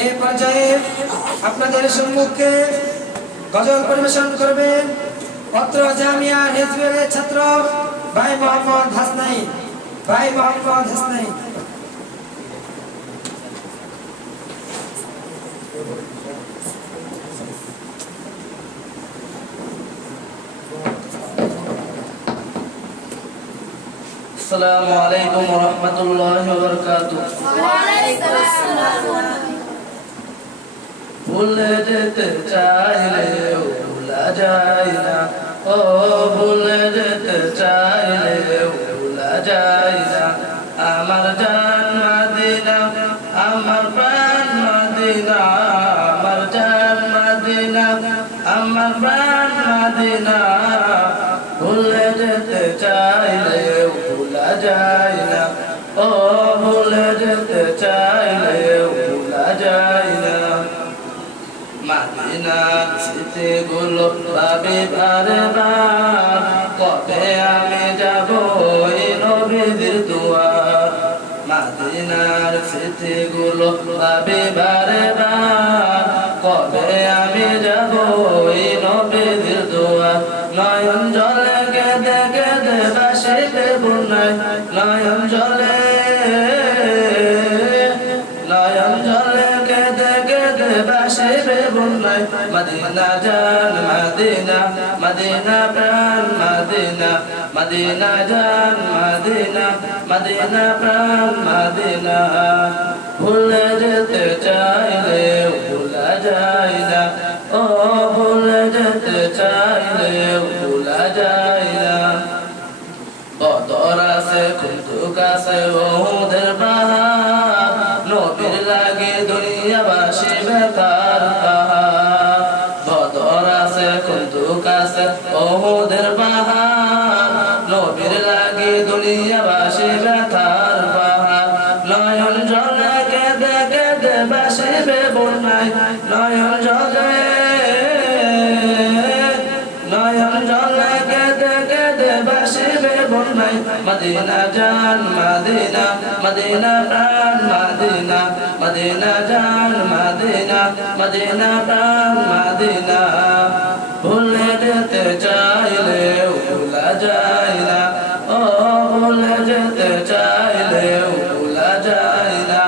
এই পর্যায়ে আপনাদের সম্মুখে গজল পরিবেশন করবেন অত্র জামিয়া হিজবুলের ছাত্র ভাই মোহাম্মদ হাসনাইন। আসসালামু আলাইকুম ওয়া রাহমাতুল্লাহি ওয়া বারাকাতুহু। ওয়া আলাইকুম আসসালাম। ভুলে যেতে চাইলেও ভুলা যায় না, ও ভুলে যেতে চাইলেও ভুলা যায় না। আমার জান মদিনা, আমার প্রাণ মদিনা, আমার জান মদিনা, আমার প্রাণ মদিনা। ভুলে যেতে চাইলেও ভুলা যায় না, ও ভুলে যেতে চাইলেও ভুলা যায় না। মদিনার স্মৃতিগুলো ভাবি বারে বার, কবে আমি যাব ওই নবীদের দুয়ার। মদিনার স্মৃতিগুলো ভাবি বারে বার, কবে আমি যাব ওই নবীদের দুয়ার। নয়ন জলে কেঁদে কেঁদে ভাসিবে বন্যায়, নয়ন জলে কেঁদে কেঁদে ভাসিবে বন্যায়। মদিনা জান মদিনা, মদিনা প্রাণ মদিনা, মদিনা জান মদিনা, মদিনা প্রাণ মদিনা। ভুলে যেতে চাইলেও ভুলা যায় না, ও ভুলে যেতে চাইলেও ভুলা যায় না। বদর আছে কুতুক আছে ওদের পাহাড়, নবীর লাগে দুনিয়াবাসী বেকার পাহাড়। বদর আছে কুতুক আছে ওদের পাহাড়, নবীর লাগে দুনিয়াবাসী বেকার পাহাড়। নয়ন জলে কেঁদে কেঁদে ভাসিবে বন্যায়, নয়ন জলে কেঁদে কেঁদে ভাসিবে বন্যায়। মদিনা জান মদিনা, মদিনা প্রাণ মদিনা, মদিনা জান মদিনা, মদিনা প্রাণ মদিনা। ভুলে যেতে চাইলেও ভুলা যায় না, ও ভুলে যেতে চাইলেও ভুলা যায় না।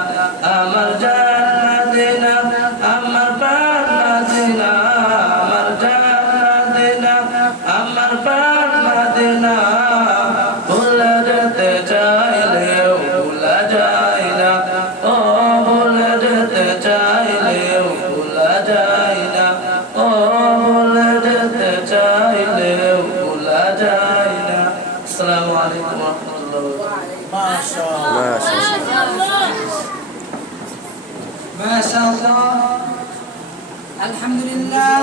আমার জান মদিনা, আমার প্রাণ মদিনা, আমার জান মদিনা, আমার প্রাণ মদিনা। ভুলে যেতে চাইলেও ভুলা যায় না, ও ভুলে যেতে চাইলেও ভুলা যায় না, ও ভুলে যেতে চাইলেও ভুলা যায় না। আসসালামু আলাইকুম ওয়া রাহমাতুল্লাহি ওয়া মাশাআল্লাহ, আলহামদুলিল্লাহ।